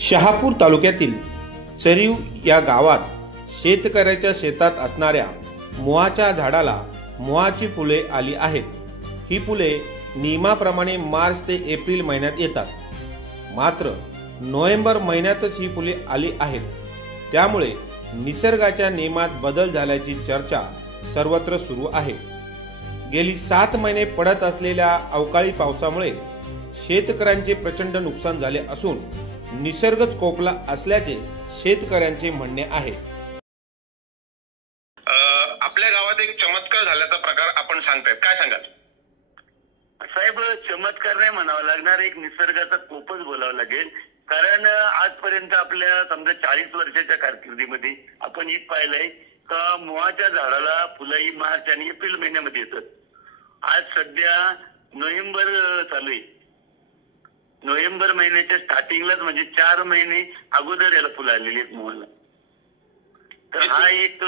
शहापूर तालुक्यातील चरीव या गावात शेतकऱ्याच्या शेतात असणाऱ्या मोहाच्या झाडाला मोहाची फुले आली आहेत। ही फुले नियमाप्रमाणे मार्च ते एप्रिल महिन्यात येतात, मात्र नोव्हेंबर महिन्यातच ही फुले आली आहेत। त्यामुळे निसर्गाच्या नियमात बदल झाल्याची चर्चा सर्वत्र सुरू आहे। गेली 7 महिने पडत असलेल्या अवकाळी पावसामुळे शेतकऱ्यांचे प्रचंड नुकसान झाले असून निसर्गच कोपला असल्याचे शेतकऱ्यांचे म्हणणे आहे। आपल्या गावात एक चमत्कार झाल्याचा प्रकार आपण सांगतायत, काय सांगाल साहेब? चमत्कार नाही म्हणावं लागणार, एक निसर्गाचा कोपच बोलावं लागेल। कारण आजपर्यंत आपल्या समजा 40 वर्षाच्या कारकिर्दीमध्ये आपण एक पाहिलंय का मोहाच्या झाडाला फुलंही मार्च आणि एप्रिल महिन्यामध्ये येतात। आज सध्या नोव्हेंबर चालू आहे। नोव्हेंबर महिन्याच्या स्टार्टिंगलाच म्हणजे 4 महिने अगोदर याला फुलं आलेली आहेत मोहाला। तर हा एक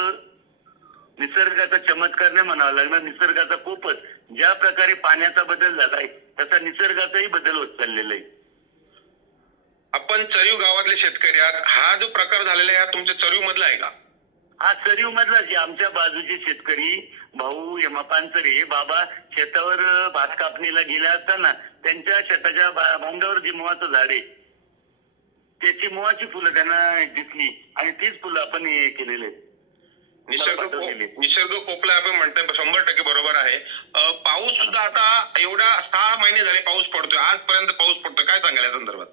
निसर्गाचा चमत्कार नाही म्हणावा लागणार, निसर्गाचा कोपच। ज्या प्रकारे पाण्याचा बदल झालाय तसा निसर्गाचाही बदल होत चाललेला आहे। आपण चरीव गावातले शेतकरी आहात, हा जो प्रकार झालेला आहे तुमच्या चरीव मधला आहे का? हा चरीव मधलाच आहे। आमच्या बाजूचे शेतकरी भाऊ यमापांचरे बाबा शेतावर भात कापणीला गेले असताना त्यांच्या शेताच्या बांधावर जे मोहाचं झाड आहे त्याची मोहाची फुलं त्यांना दिसली आणि तीच फुलं आपण हे केलेले आहेत। निसर्ग कोपला आपण म्हणतोय, 100% बरोबर आहे। पाऊस सुद्धा आता एवढा 6 महिने झाले पाऊस पडतोय, आजपर्यंत पाऊस पडतोय, काय सांगाल या संदर्भात?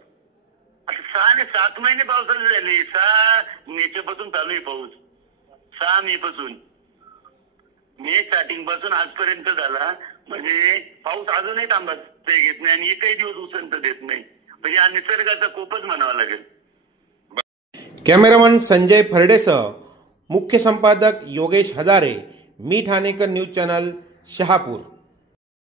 आता 6 आणि 7 महिने पावसाचे झाले। 6 मेच्या पासून चालू आहे पाऊस, 6 मे पासून, मे स्टार्टिंग पासून आजपर्यंत झाला। म्हणजे पाऊस अजूनही थांबत घेत नाही आणि एकही दिवस उसंत देत नाही। म्हणजे हा निसर्गाचा कोपच म्हणावा लागेल। कॅमेरामन संजय फरडेसह मुख्य संपादक योगेश हजारे, मी ठाणेकर न्यूज चॅनल, शहापूर।